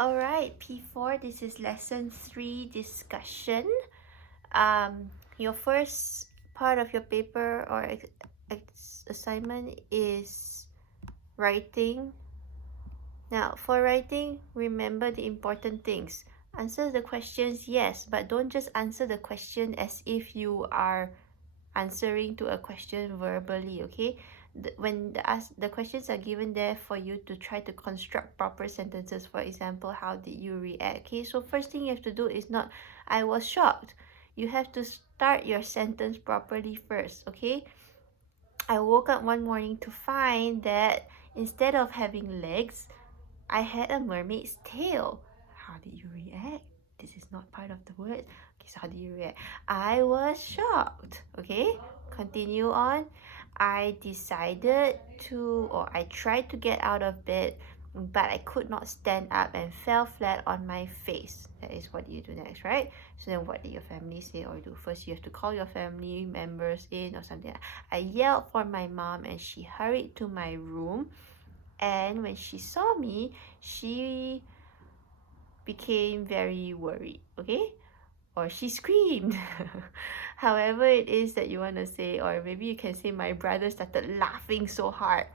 Alright, P4, this is lesson 3 discussion. Your first part of your paper or assignment is writing. Now, for writing, remember the important things. Answer the questions, yes, but don't just answer the question as if you are answering to a question verbally, okay? When the questions are given there for you to try to construct proper sentences. For example, how did you react? Okay, so first thing you have to do is not I was shocked. You have to start your sentence properly first, okay? I woke up one morning to find that instead of having legs, I had a mermaid's tail. How did you react? This is not part of the word. Okay, so how did you react? I was shocked. Okay, continue on. I decided to, or I tried to get out of bed, but I could not stand up and fell flat on my face. That is what you do next, right? So then what did your family say or do? First, you have to call your family members in or something. I yelled for my mom and she hurried to my room. And when she saw me, she became very worried, okay? Or she screamed. However it is that you want to say, or maybe you can say my brother started laughing so hard.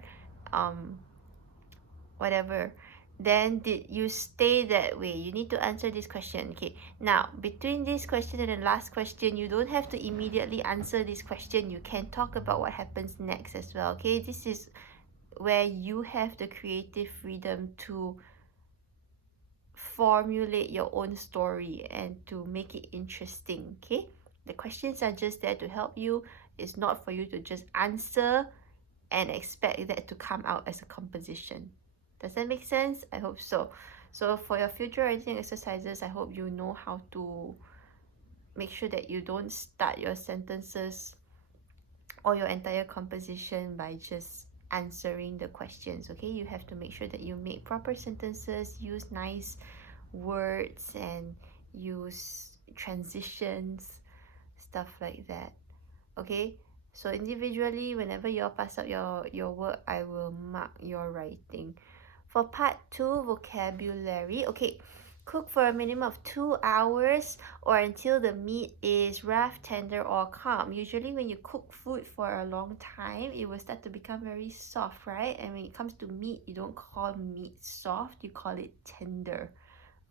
Whatever. Then did you stay that way? You need to answer this question. Okay, now between this question and the last question, you don't have to immediately answer this question. You can talk about what happens next as well. Okay, this is where you have the creative freedom to formulate your own story and to make it interesting. Okay, the questions are just there to help you. It's not for you to just answer and expect that to come out as a composition. Does that make sense? I hope so. So for your future writing exercises, I hope you know how to make sure that you don't start your sentences or your entire composition by just answering the questions. Okay, you have to make sure that you make proper sentences, use nice words, and use transitions, stuff like that. Okay, so individually, whenever you all pass up your work, I will mark your writing. For part 2, vocabulary. Okay, cook for a minimum of 2 hours or until the meat is rough, tender, or calm. Usually when you cook food for a long time, it will start to become very soft, right? And when it comes to meat, you don't call meat soft, you call it tender.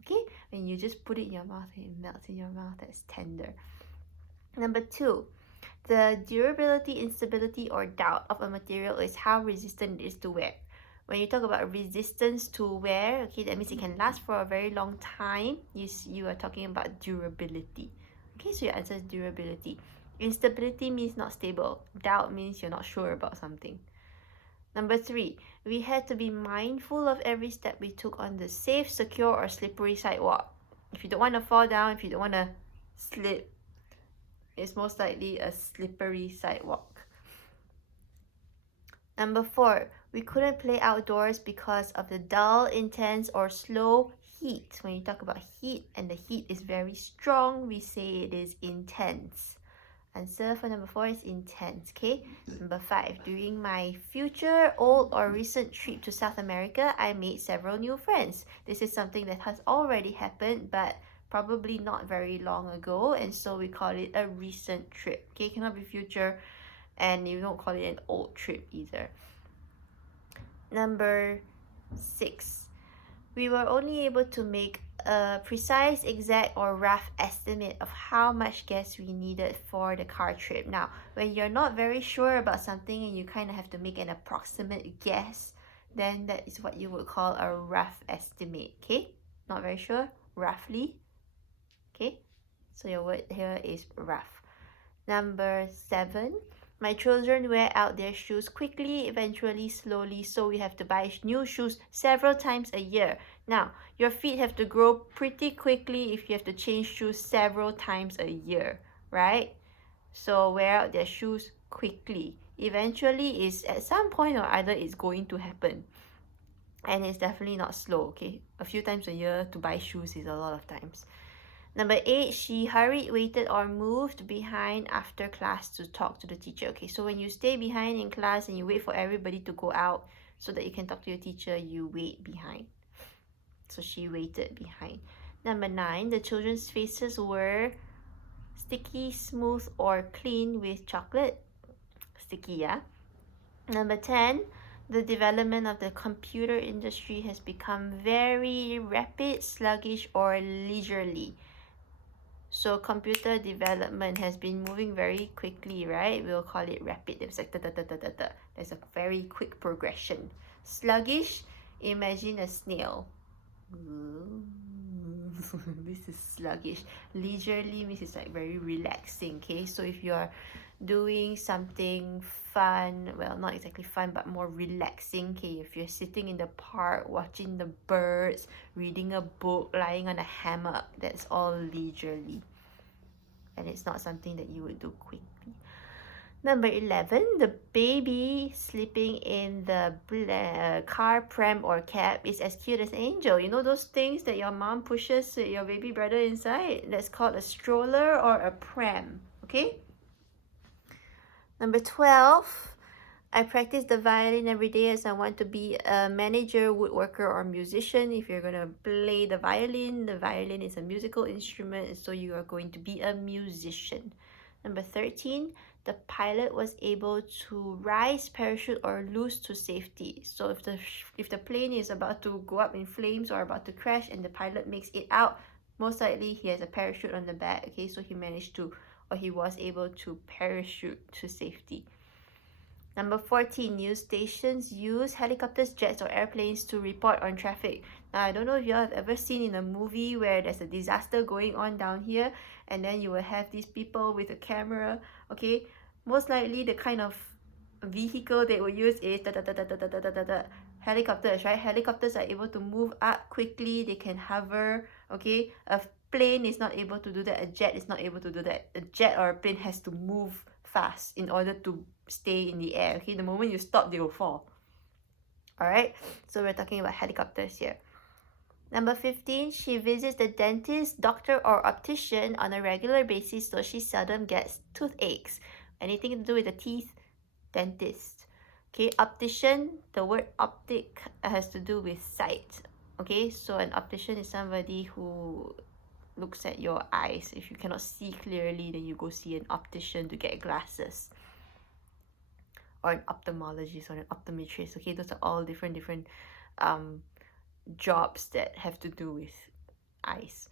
Okay, when you just put it in your mouth and it melts in your mouth, that's tender. Number 2, the durability, instability, or doubt of a material is how resistant it is to wear. When you talk about resistance to wear, okay, that means it can last for a very long time. You are talking about durability. Okay, so your answer is durability. Instability means not stable. Doubt means you're not sure about something. Number 3, we had to be mindful of every step we took on the safe, secure, or slippery sidewalk. If you don't want to fall down, if you don't want to slip, it's most likely a slippery sidewalk. Number 4, we couldn't play outdoors because of the dull, intense, or slow heat. When you talk about heat and the heat is very strong, we say it is intense. Answer for number 4 is intense, okay? Number 5, during my future, old, or recent trip to South America, I made several new friends. This is something that has already happened, but probably not very long ago, and so we call it a recent trip, okay? It cannot be future, and you don't call it an old trip either. Number 6, we were only able to make a precise, exact, or rough estimate of how much gas we needed for the car trip. Now, when you're not very sure about something and you kind of have to make an approximate guess, then that is what you would call a rough estimate, okay? Not very sure, roughly, okay? So your word here is rough. Number 7, my children wear out their shoes quickly, eventually slowly, so we have to buy new shoes several times a year. Now, your feet have to grow pretty quickly if you have to change shoes several times a year, right? So wear out their shoes quickly. Eventually is at some point or other it's going to happen. And it's definitely not slow, okay? A few times a year to buy shoes is a lot of times. Number 8, she hurried, waited, or moved behind after class to talk to the teacher. Okay, so when you stay behind in class and you wait for everybody to go out so that you can talk to your teacher, you wait behind. So she waited behind. Number 9, the children's faces were sticky, smooth, or clean with chocolate. Sticky, yeah. Number 10, the development of the computer industry has become very rapid, sluggish, or leisurely. So computer development has been moving very quickly, right? We'll call it rapid. It's like there's a very quick progression. Sluggish, imagine a snail. This is sluggish. Leisurely means it's like very relaxing. Okay, so if you're doing something fun, well, not exactly fun, but more relaxing, okay, if you're sitting in the park watching the birds, reading a book, lying on a hammock, that's all leisurely, and it's not something that you would do quickly. Number 11, the baby sleeping in the car, pram, or cab is as cute as an angel. You know those things that your mom pushes your baby brother inside? That's called a stroller or a pram, okay? Number 12, I practice the violin every day as I want to be a manager, woodworker, or musician. If you're going to play the violin is a musical instrument, so you are going to be a musician. Number 13, the pilot was able to rise, parachute, or loose to safety. So if the plane is about to go up in flames or about to crash and the pilot makes it out, most likely he has a parachute on the back. Okay, so he managed to, or he was able to parachute to safety. Number 14, news stations use helicopters, jets, or airplanes to report on traffic. Now, I don't know if you all have ever seen in a movie where there's a disaster going on down here, and then you will have these people with a camera, okay? Most likely the kind of vehicle they will use is helicopters, right? Helicopters are able to move up quickly, they can hover, okay? A plane is not able to do that, a jet is not able to do that. A jet or a plane has to move fast in order to stay in the air, okay? The moment you stop, they will fall. All right, so we're talking about helicopters here. Number 15, she visits the dentist, doctor, or optician on a regular basis, so she seldom gets toothaches. Anything to do with the teeth, dentist. Okay, optician, the word optic has to do with sight. Okay, so an optician is somebody who looks at your eyes. If you cannot see clearly, then you go see an optician to get glasses, or an ophthalmologist or an optometrist. Okay, those are all different jobs that have to do with eyes.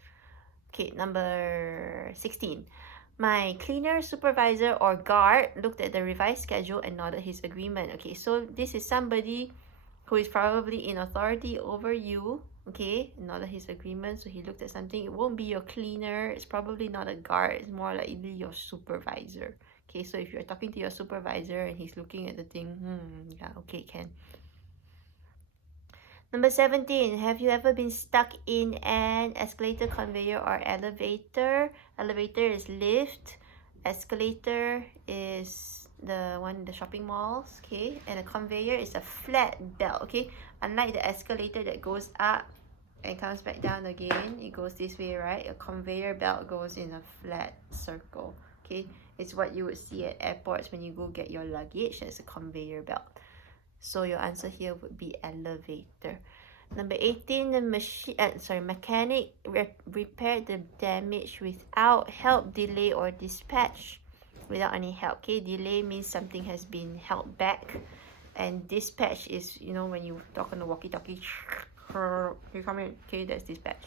Okay, number 16. My cleaner, supervisor, or guard looked at the revised schedule and nodded his agreement. Okay, so this is somebody who is probably in authority over you. Okay, nodded his agreement. So he looked at something. It won't be your cleaner. It's probably not a guard. It's more likely your supervisor. Okay, so if you're talking to your supervisor and he's looking at the thing, yeah, okay, can. Number 17, have you ever been stuck in an escalator, conveyor, or elevator? Elevator is lift. Escalator is the one in the shopping malls, okay? And a conveyor is a flat belt, okay? Unlike the escalator that goes up and comes back down again, it goes this way, right? A conveyor belt goes in a flat circle, okay? It's what you would see at airports when you go get your luggage. That's a conveyor belt. So your answer here would be elevator. Number 18, the mechanic repaired the damage without help, delay, or dispatch. Without any help. Okay, delay means something has been held back, and dispatch is, you know, when you talk on the walkie-talkie, you come in. Okay, that's dispatch.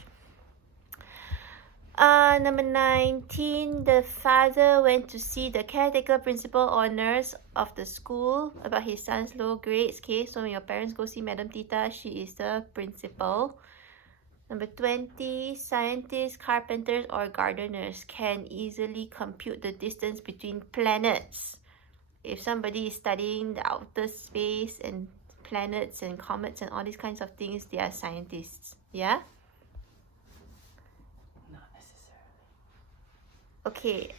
Number 19, the father went to see the caretaker, principal, or nurse of the school about his son's low grades. Okay, so when your parents go see Madam Tita, she is the principal. Number 20, scientists, carpenters, or gardeners can easily compute the distance between planets. If somebody is studying the outer space and planets and comets and all these kinds of things, they are scientists. Yeah? Okay,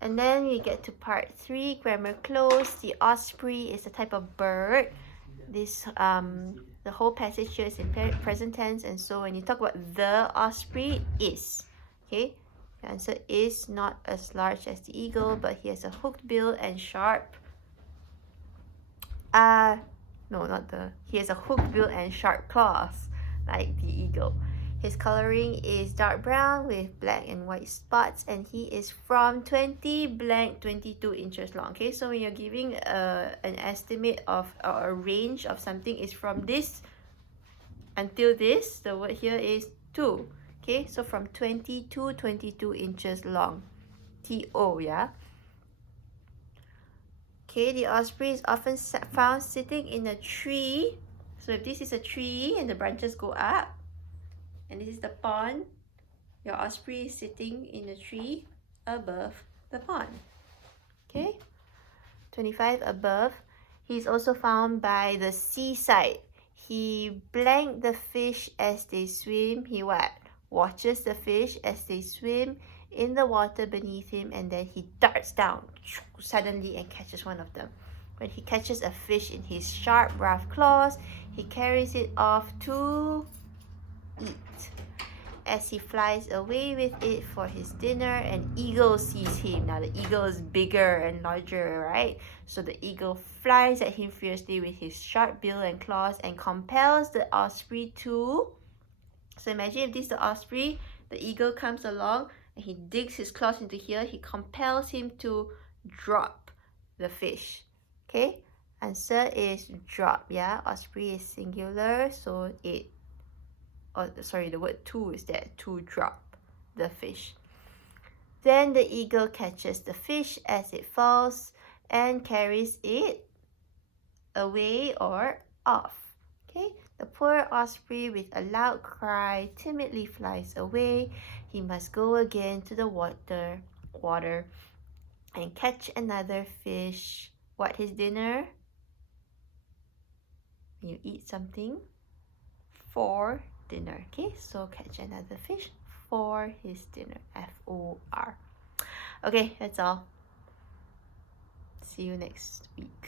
and then we get to part 3, grammar close. The osprey is a type of bird. This the whole passage here is in present tense, and so when you talk about the osprey, is. Okay, the answer is not as large as the eagle, but he has a hooked bill and sharp. No, not the. He has a hooked bill and sharp claws like the eagle. His coloring is dark brown with black and white spots, and he is from 20 blank 22 inches long. Okay, so when you're giving an estimate of or a range of something is from this until this, the word here is 2. Okay, so from 20 to 22 inches long. TO, yeah. Okay, the osprey is often found sitting in a tree. So if this is a tree and the branches go up, and this is the pond, your osprey is sitting in a tree above the pond. Okay, 25 above. He's also found by the seaside. He blanked the fish as they swim. He what? Watches the fish as they swim in the water beneath him, and then he darts down suddenly and catches one of them. When he catches a fish in his sharp, rough claws, he carries it off to eat. As he flies away with it for his dinner, an eagle sees him. Now the eagle is bigger and larger, right? So the eagle flies at him fiercely with his sharp bill and claws and compels the osprey to... So imagine if this is the osprey, the eagle comes along and he digs his claws into here. He compels him to drop the fish. Okay? Answer is drop, yeah? Osprey is singular, so it... Oh, sorry, the word to is that, to drop the fish. Then the eagle catches the fish as it falls and carries it away or off. Okay, the poor osprey with a loud cry timidly flies away. He must go again to the water and catch another fish. What his dinner? You eat something for dinner. Okay, so catch another fish for his dinner. FOR. Okay, that's all. See you next week.